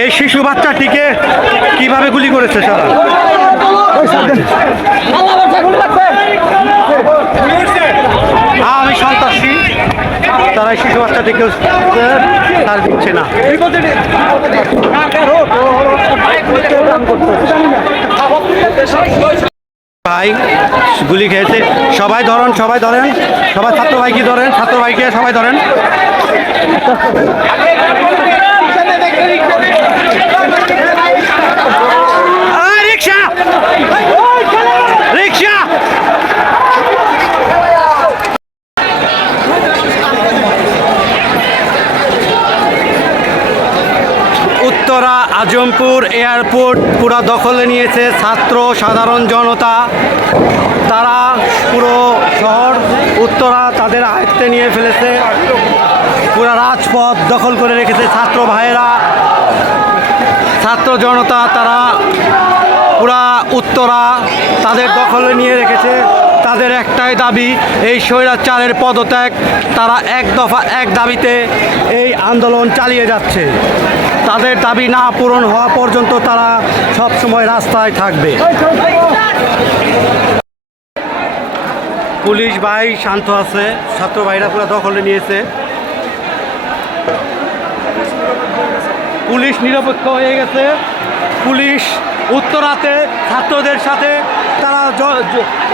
এই শিশু বাচ্চাটিকে কিভাবে গুলি করেছে সারা? আমি সন্ত্রাসী, তারা শিশু বাচ্চাটিকে তার দিচ্ছে না। ভাই গুলি খেয়েছে, সবাই ধরেন, সবাই ধরেন, সবাই ছাত্র ভাইকে ধরেন, ছাত্র ভাইকে সবাই ধরেন। রিক্সা রিক্সা উত্তরা আজমপুর এয়ারপোর্ট পুরো দখলে নিয়েছে ছাত্র সাধারণ জনতা। তারা পুরো শহর উত্তরা তাদের আয়ত্তে নিয়ে ফেলেছে, পুরো রাজপথ দখল করে রেখেছে ছাত্র ভাইয়েরা, ছাত্র জনতা। তারা পুরা উত্তরা তাদের দখলে নিয়ে রেখেছে। তাদের একটাই দাবি, এই স্বৈরাচারের পদত্যাগ। তারা এক দফা এক দাবিতে এই আন্দোলন চালিয়ে যাচ্ছে। তাদের দাবি না পূরণ হওয়া পর্যন্ত তারা সব সময় রাস্তায় থাকবে। পুলিশ ভাই শান্ত আছে, ছাত্র ভাইরা পুরো দখলে নিয়েছে। পুলিশ নিরপেক্ষ হয়ে গেছে। পুলিশ উত্তরাতে ছাত্রদের সাথে তারা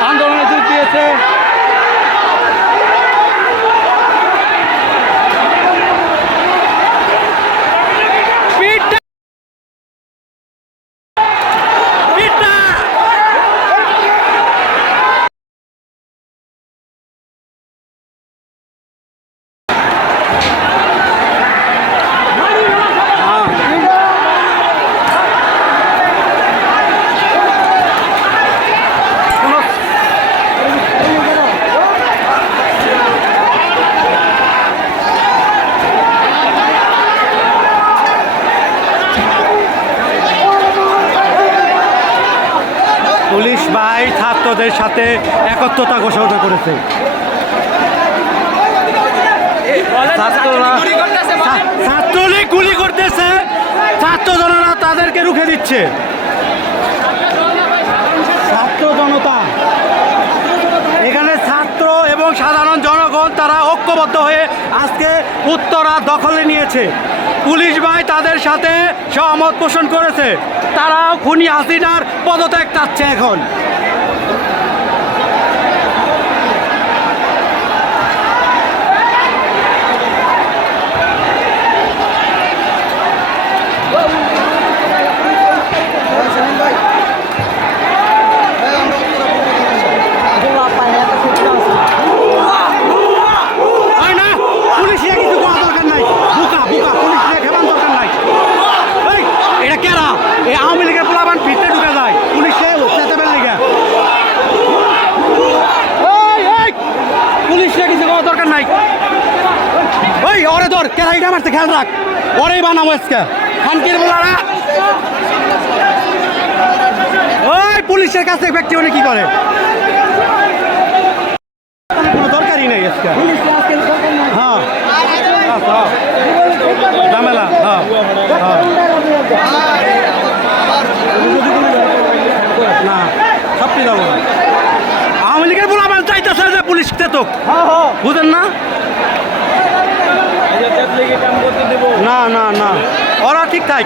আন্দোলনে যোগ দিয়েছে। পুলিশ ভাই ছাত্রদের সাথে একত্রতা ঘোষণা করেছে। ছাত্রলীগ গুলি করতেছে, ছাত্র জনতা তাদেরকে রুখে দিচ্ছে। ছাত্র জনতা এখানে ছাত্র এবং সাধারণ জনগণ তারা ঐক্যবদ্ধ হয়ে আজকে উত্তরা দখলে নিয়েছে। পুলিশ ভাই তাদের সাথে সহমত পোষণ করেছে। তারা খুনি হাসিনার পদত্যাগ চাচ্ছে এখন। কেরাইটা মারতে খেয়াল রাখ, ওরেই বানাবো আজকে খানকির বলারা। ওই পুলিশের কাছে ব্যক্তি মানে কি করে, কোনো দরকারই নেই আজকে। হ্যাঁ ঝামেলা, হ্যাঁ না সবটি যাবো না। আওয়ামী লীগের বলাবান চাইতেছে যে পুলিশ তো বুঝেন না। না না না, ওরা ঠিক থাক,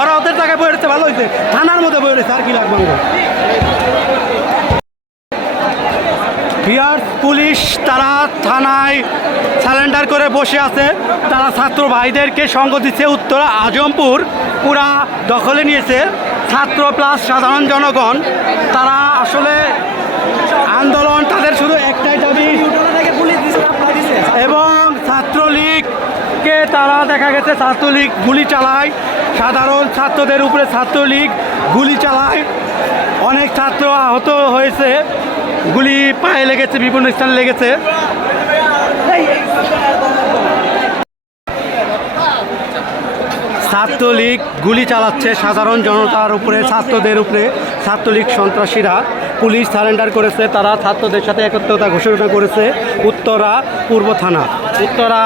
ওরা ওদের জায়গায় বয়ে রয়েছে, ভালো হয়েছে, থানার মধ্যে বয়ে রয়েছে, আর কি লাগবে। বিহার পুলিশ তারা থানায় সারেন্ডার করে বসে আছে। তারা ছাত্র ভাইদেরকে সঙ্গ দিচ্ছে। উত্তরা আজমপুর পুরা দখলে নিয়েছে ছাত্র প্লাস সাধারণ জনগণ। তারা আসলে আন্দোলন তাদের শুধু একটাই দাবি, এবং ছাত্রলীগকে তারা দেখা গেছে ছাত্রলীগ গুলি চালায়, সাধারণ ছাত্রদের উপরে ছাত্রলীগ গুলি চালায়। অনেক ছাত্র আহত হয়েছে, গুলি পায়ে লেগেছে, বিভিন্ন স্থানে লেগেছে। ছাত্রলীগ গুলি চালাচ্ছে সাধারণ জনতার উপরে, ছাত্রদের উপরে। ছাত্রলীগ সন্ত্রাসীরা, পুলিশ সারেন্ডার করেছে, তারা ছাত্রদের সাথে একত্রতা ঘোষণা করেছে। উত্তরা পূর্ব থানা, উত্তরা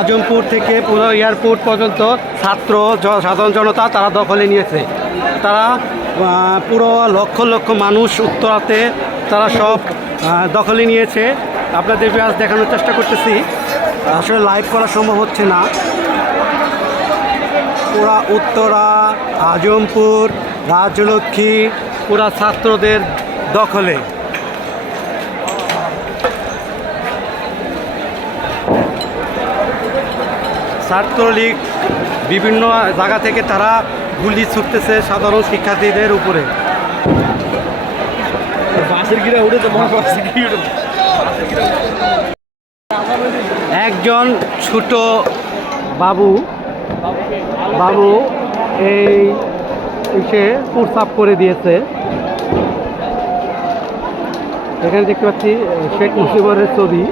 আজমপুর থেকে পুরো এয়ারপোর্ট পর্যন্ত সাধারণ জনতা তারা দখলে নিয়েছে। তারা পুরো লক্ষ লক্ষ মানুষ উত্তরাতে তারা সব দখলে নিয়েছে। আপনাদের আজ দেখানোর চেষ্টা করতেছি, আসলে লাইভ করা সম্ভব হচ্ছে না। পুরা উত্তরা আজমপুর রাজলক্ষ্মী পুরা ছাত্রদের দখলে। ছাত্রলীগ বিভিন্ন জায়গা থেকে তারা গুলি ছুটতেছে সাধারণ শিক্ষার্থীদের উপরে। একজন ছোট বাবু এই এসে প্রস্তাব করে দিয়েছে। এখানে দেখতে পাচ্ছি শেখ মুজিবুরের ছবি।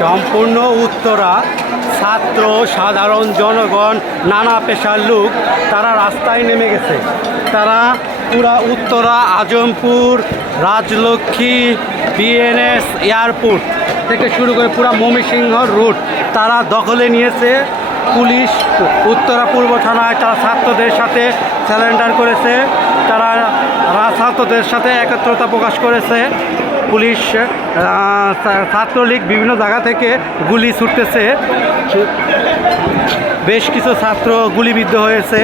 সম্পূর্ণ উত্তরা ছাত্র, সাধারণ জনগণ, নানা পেশার লোক তারা রাস্তায় নেমে গেছে। তারা পুরা উত্তরা আজমপুর রাজলক্ষ্মী বিএনএস এয়ারপোর্ট থেকে শুরু করে পুরা ময়মনসিংহ রুট তারা দখলে নিয়েছে। পুলিশ উত্তরা পূর্ব থানায় তারা ছাত্রদের সাথে স্যারেন্ডার করেছে, তারা ছাত্রদের সাথে একত্রতা প্রকাশ করেছে। পুলিশ ছাত্রলীগ বিভিন্ন জায়গা থেকে গুলি ছুটতেছে, বেশ কিছু ছাত্র গুলিবিদ্ধ হয়েছে।